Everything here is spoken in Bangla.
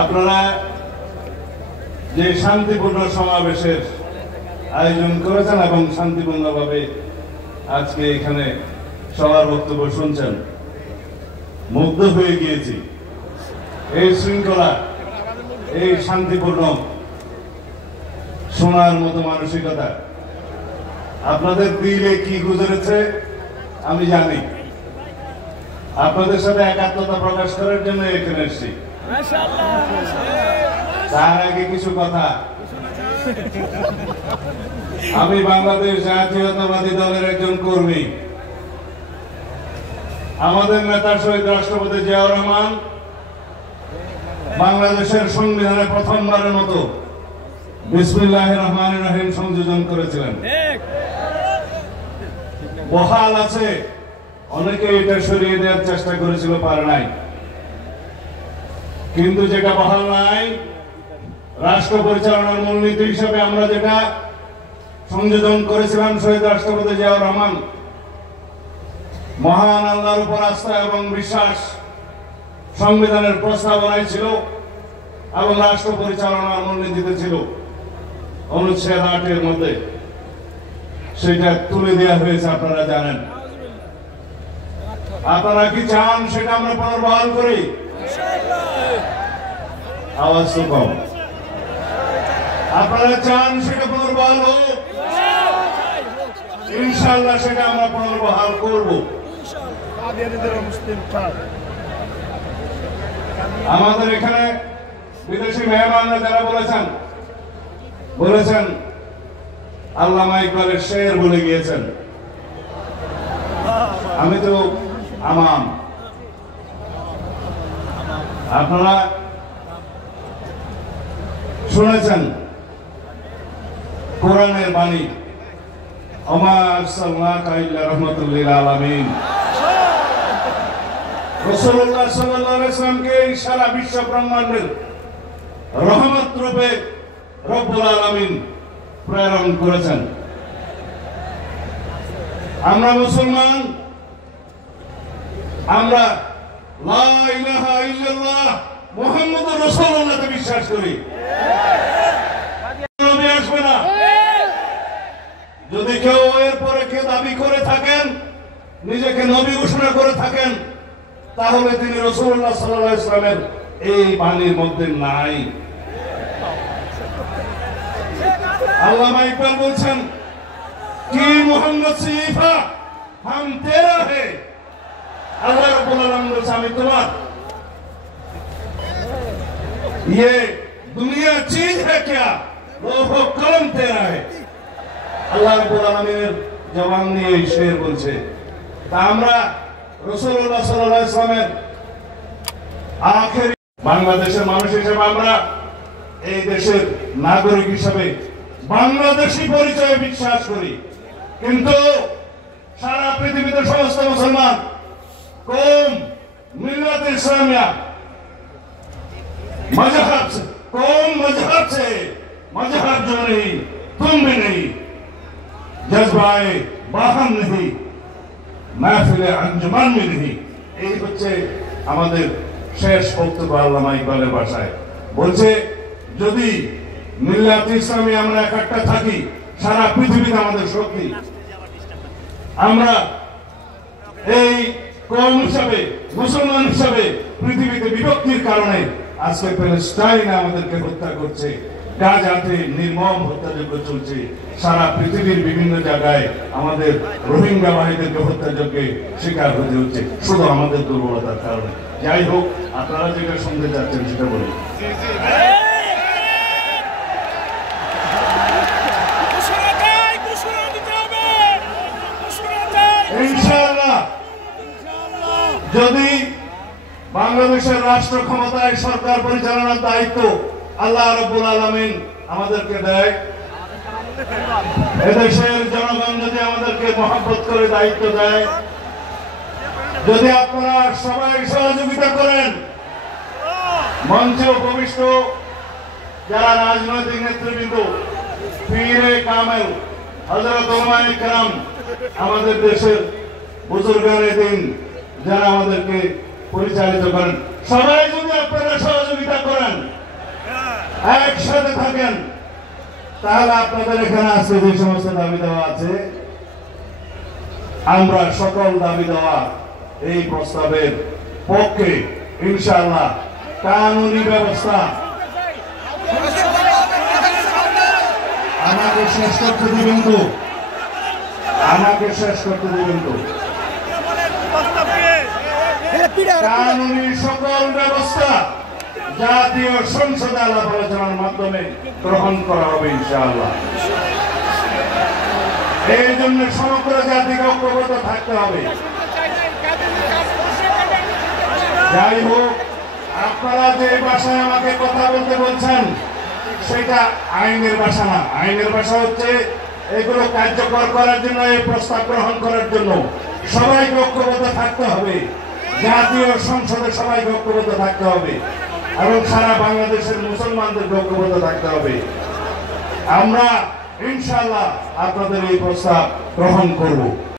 আপনারা যে শান্তিপূর্ণ সমাবেশের আয়োজন করেছেন এবং শান্তিপূর্ণভাবে আজকে এখানে সবার বক্তব্য শুনছেন, মুগ্ধ হয়ে গিয়েছি। এই শৃঙ্খলা, এই শান্তিপূর্ণ শোনার মতো মানসিকতা আপনাদের দিলে কি গুজরেছে আমি জানি। আপনাদের সাথে একাত্মতা প্রকাশ করার জন্য এখানে এসেছি। তার আগে কিছু কথা, আমি বাংলাদেশ জাতীয়তাবাদী দলের একজন কর্মী। আমাদের নেতা শহীদ রাষ্ট্রপতি জিয়াউর রহমান বাংলাদেশের সংবিধানে প্রথমবারের মতো বিসমিল্লাহির রহমানির রহিম সংযোজন করেছিলেন। বহাল আছে, অনেকে এটা সরিয়ে দেওয়ার চেষ্টা করেছিল, পারে নাই। কিন্তু যেটা বহাল নাই, রাষ্ট্র পরিচালনার মূলনীতি হিসেবে আমরা যেটা সংযোজন করেছিলাম, শহীদ রাষ্ট্রপতি জিয়াউর রহমান মহান আল্লাহর উপর আস্থা এবং বিশ্বাস সংবিধানের প্রস্তাবনায় ছিল এবং রাষ্ট্র পরিচালনার মূলনীতিতে ছিল। অনুচ্ছেদ 8-এর মধ্যে সেটা তুলে দেওয়া হয়েছে, আপনারা জানেন। আপনারা কি চান সেটা আমরা পুনর্বহাল করি? আওয়াজ তো কম। আপনারা চান সেটা পুনর্বহাল হোক? ইনশাআল্লাহ সেটা আমরা পুনর্বহাল করব। আমাদের এখানে বিদেশি মেহমানরা যারা বলেছেন আল্লামা ইকবালের শের বলে গিয়েছেন। আমি তো আমাম, আপনারা শুনেছেন কোরআনের বাণী, ওমা আরসালনাকা ইল্লা রাহমাতাল লিল আলামিন। রাসূলুল্লাহ সাল্লাল্লাহু আলাইহি ওয়াসাল্লামকে সারা বিশ্ব ব্রহ্মাণ্ডের রহমত রূপে রব্বুল আলামিন প্রেরণ করেছেন। আমরা মুসলমান, আমরা লা ইলাহা ইল্লাল্লাহ মুহাম্মাদুর রাসূলুল্লাহকে বিশ্বাস করি। নবী আসবে না। যদি কেউ এরপরে কেউ দাবি করে থাকেন, নিজেকে নবী ঘোষণা করে থাকেন, তাহলে তিনি রাসূলুল্লাহ সাল্লাল্লাহু আলাইহি ওয়াসাল্লামের এই বাণীর মধ্যে নাই। আল্লামা ইকবাল বলছেন কি মোহাম্মদ সিফা হাম তেরা হে, আল্লাহ রাব্বুল আলামিন বলছেন আমি তোমার। ये दुनिया चीज है क्या, वो कलम तेरा है। আল্লাহ রাব্বুল আলামিনের জবান দিয়ে এই শের বলছে। তা আমরা রাসূলুল্লাহ সাল্লাল্লাহু আলাইহি ওয়াসাল্লামের আখেরি বাংলাদেশের মানুষ হিসেবে, আমরা এই দেশের নাগরিক হিসেবে বাংলাদেশি পরিচয়ে বিশ্বাস করি। কিন্তু সারা পৃথিবীতে সমস্ত মুসলমান কৌম মিল্লাত ইসলামিয়া मजहब से, कौम मजहब से, मजहब जो नहीं तुम भी नहीं, जज्बाए बाहम नहीं, महफिले अंजुमन में नहीं। এই হচ্ছে আমাদের শেষ বক্তব্য আল্লামা ইকবালের ভাষায়। বলছে যদি মিল্লাত ইসলামী আমরা একটা থাকি, সারা পৃথিবীতে আমাদের শক্তি। আমরা এই কওম হিসাবে, মুসলমান হিসাবে পৃথিবীতে বিভক্তির কারণে আজকে প্যালেস্টাইন আমাদেরকে হত্যা করছে, গাজাতে নির্মম হত্যাযজ্ঞ চলছে, সারা পৃথিবীর বিভিন্ন জায়গায় আমাদের রোহিঙ্গা ভাইদেরকে হত্যাযজ্ঞে শিকার হতে হচ্ছে, শুধু আমাদের দুর্বলতার কারণে। যাই হোক, আপনারা যেটা শুনতে চাচ্ছেন সেটা বলি। ইনশাআল্লাহ যদি বাংলাদেশের রাষ্ট্র ক্ষমতায় সরকার পরিচালনার দায়িত্ব আল্লাহ রাব্বুল আলামিন আমাদেরকে দেয়, এদেশের জনগণ যদি আমাদেরকে মহব্বত করে দায়িত্ব দেয়, যদি আপনারা সবাই সহযোগিতা করেন, মঞ্চে উপবিষ্ট যারা রাজনৈতিক নেতৃবৃন্দ, পীরে কামেল, হযরত উলামায়ে কেরাম, আমাদের দেশের বুজুর্গানে দিন যারা আমাদেরকে পরিচালিত করেন, সবাই যদি আপনারা সহযোগিতা করেন, একসাথে থাকেন, তাহলে আপনাদের এখানে আজকে যে সমস্ত দাবি দেওয়া আছে, আমরা সকল দাবি দেওয়া এই প্রস্তাবের পক্ষে ইনশাআল্লাহ। কানুনি ব্যবস্থা আমাকে শেষ করতে দিবেন তো, আমাকে শেষ করতে দিবেন তো। কানুনি সকল ব্যবস্থা জাতীয় সংসদে আলাপ আলোচনার মাধ্যমে গ্রহণ করা হবে ইনশাআল্লাহ। এই জন্য সমগ্র জাতিকে ঐক্যবদ্ধ থাকতে হবে। যাই হোক, আপনারা যে ভাষায় আমাকে কথা বলতে বলছেন সেটা আইনের ভাষা না। আইনের ভাষা হচ্ছে এগুলো কার্যকর করার জন্য, এই প্রস্তাব গ্রহণ করার জন্য সবাইকে ঐক্যবদ্ধ থাকতে হবে। জাতীয় সংসদে সবাইকে ঐক্যবদ্ধ থাকতে হবে এবং সারা বাংলাদেশের মুসলমানদের ঐক্যবদ্ধ থাকতে হবে। আমরা ইনশাআল্লাহ আপনাদের এই প্রস্তাব গ্রহণ করব।